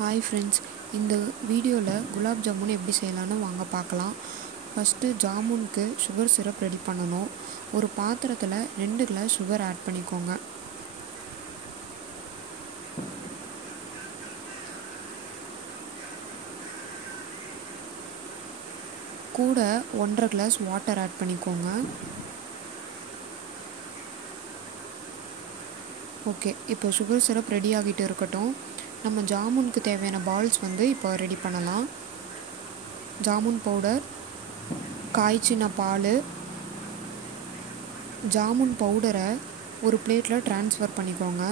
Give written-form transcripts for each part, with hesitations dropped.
Hi friends, இந்த வீடியோவில் குலாப் ஜாமுன் எப்படி செய்யலான்னு வாங்க பார்க்கலாம். ஃபஸ்ட்டு ஜாமுனுக்கு சுகர் சிரப் ரெடி பண்ணணும். ஒரு பாத்திரத்தில் 2 கிளாஸ் சுகர் ஆட் பண்ணிக்கோங்க. கூட 1.5 கிளாஸ் வாட்டர் ஆட் பண்ணிக்கோங்க. ஓகே, இப்போ சுகர் சிரப் ரெடி ஆகிட்டு இருக்கட்டும். நம்ம ஜாமுனுக்கு தேவையான பால்ஸ் இப்போ ரெடி பண்ணலாம். ஜாமுன் பவுடர், காய்ச்சின பால், ஜாமுன் பவுடரை ஒரு பிளேட்டில் ட்ரான்ஸ்ஃபர் பண்ணிக்கோங்க.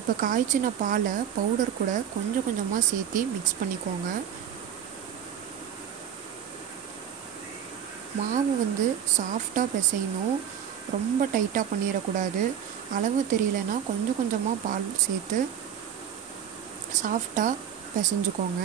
இப்போ காய்ச்சின பாலை பவுடர் கூட கொஞ்சம் கொஞ்சமாக சேர்த்து மிக்ஸ் பண்ணிக்கோங்க. மாவு சாஃப்டாக பிசையணும், ரொம்ப டைட்டாக பண்ணிடக்கூடாது. அளவு தெரியலனா கொஞ்சம் கொஞ்சமாக பால் சேர்த்து சாஃப்டாக பிசைஞ்சுக்கோங்க.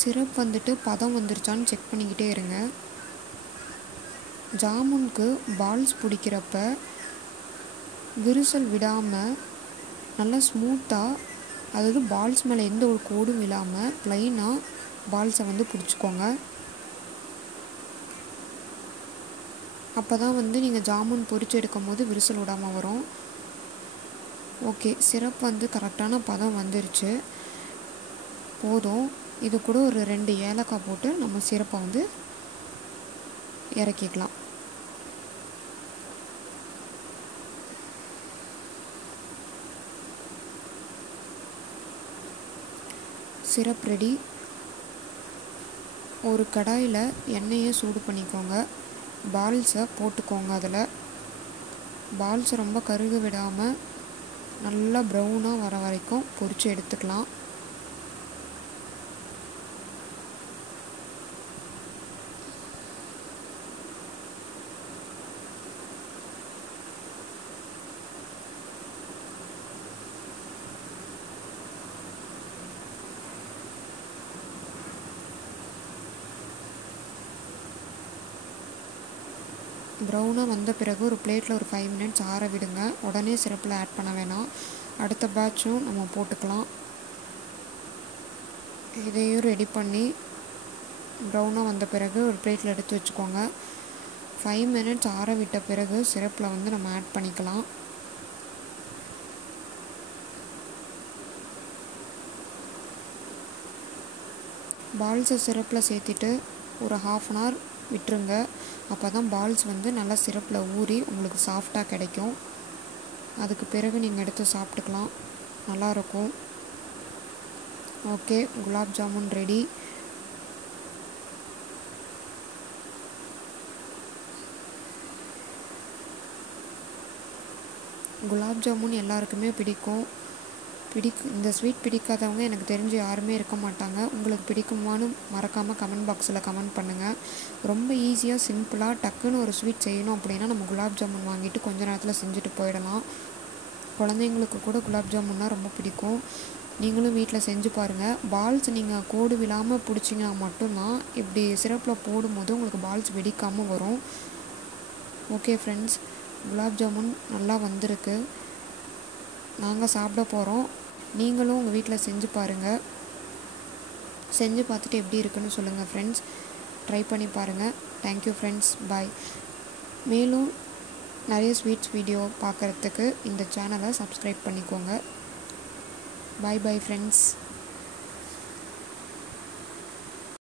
சிரப் பதம் வந்துருச்சான்னு செக் பண்ணிக்கிட்டே இருங்க. ஜாமுனுக்கு பால்ஸ் பிடிக்கிறப்ப விரிசல் விடாமல் நல்லா ஸ்மூத்தாக, அதாவது பால்ஸ் மேலே எந்த ஒரு கோடும் இல்லாமல் ப்ளைனாக பால்ஸை பிடிச்சிக்கோங்க. அப்போ தான் நீங்கள் ஜாமுன் பொரிச்சு எடுக்கும் போது விரிசல் விடாமல் வரும். ஓகே, சிரப் கரெக்டான பதம் வந்துருச்சு, போதும். இது கூட ஒரு 2 ஏலக்காய் போட்டு நம்ம சிரப்பை இறக்கிக்கலாம். Syrup ready. ஒரு கடாயில் எண்ணெயை சூடு பண்ணிக்கோங்க. பால்ஸை போட்டுக்கோங்க. அதில் பால்ஸை ரொம்ப கருக விடாமல் நல்லா ப்ரௌனாக வர வரைக்கும் பொரித்து எடுத்துக்கலாம். ப்ரௌனாக வந்த பிறகு ஒரு பிளேட்டில் ஒரு 5 மினிட்ஸ் ஆற விடுங்க. உடனே சிரப்பில் ஆட் பண்ண வேணாம். அடுத்த பேட்சும் நம்ம போட்டுக்கலாம். இதையும் ரெடி பண்ணி ப்ரௌனாக வந்த பிறகு ஒரு பிளேட்டில் எடுத்து வச்சுக்கோங்க. 5 மினிட்ஸ் ஆற விட்ட பிறகு சிரப்பில் நம்ம ஆட் பண்ணிக்கலாம். பால்ஸை சிரப்பில் சேர்த்துட்டு ஒரு 1/2 அன் ஹவர் விட்டுருங்க. அப்போ தான் பால்ஸ் நல்லா சிரப்பில் ஊறி உங்களுக்கு சாஃப்டாக கிடைக்கும். அதுக்கு பிறகு நீங்கள் எடுத்து சாப்பிட்டுக்கலாம், நல்லாயிருக்கும். Okay, gulab jamun ready. குலாப் ஜாமுன் எல்லாருக்குமே பிடிக்கும். இந்த ஸ்வீட் பிடிக்காதவங்க எனக்கு தெரிஞ்சு யாருமே இருக்க மாட்டாங்க. உங்களுக்கு பிடிக்குமான்னு மறக்காமல் கமெண்ட் பாக்ஸில் கமெண்ட் பண்ணுங்கள். ரொம்ப ஈஸியாக சிம்பிளாக டக்குன்னு ஒரு ஸ்வீட் செய்யணும் அப்படின்னா நம்ம குலாப் ஜாமுன் வாங்கிட்டு கொஞ்ச நேரத்தில் செஞ்சுட்டு போயிடலாம். குழந்தைங்களுக்கு கூட குலாப் ஜாமுன்னா ரொம்ப பிடிக்கும். நீங்களும் வீட்டில் செஞ்சு பாருங்கள். பால்ஸ் நீங்கள் கோடு விழாமல் பிடிச்சிங்கன்னா மட்டும்தான் இப்படி சிரப்பில் போடும்போது உங்களுக்கு பால்ஸ் வெடிக்காமல் வரும். ஓகே ஃப்ரெண்ட்ஸ், குலாப் ஜாமுன் நல்லா வந்திருக்கு. நாங்கள் சாப்பிட போகிறோம். நீங்களும் உங்கள் வீட்டில் செஞ்சு பாருங்கள். செஞ்சு பார்த்துட்டு எப்படி இருக்குன்னு சொல்லுங்கள் ஃப்ரெண்ட்ஸ். ட்ரை பண்ணி பாருங்கள். தேங்க்யூ ஃப்ரெண்ட்ஸ், பாய். மேலும் நிறைய ஸ்வீட்ஸ் வீடியோ பார்க்குறதுக்கு இந்த சேனலை சப்ஸ்கிரைப் பண்ணிக்கோங்க. பாய் பாய் ஃப்ரெண்ட்ஸ்.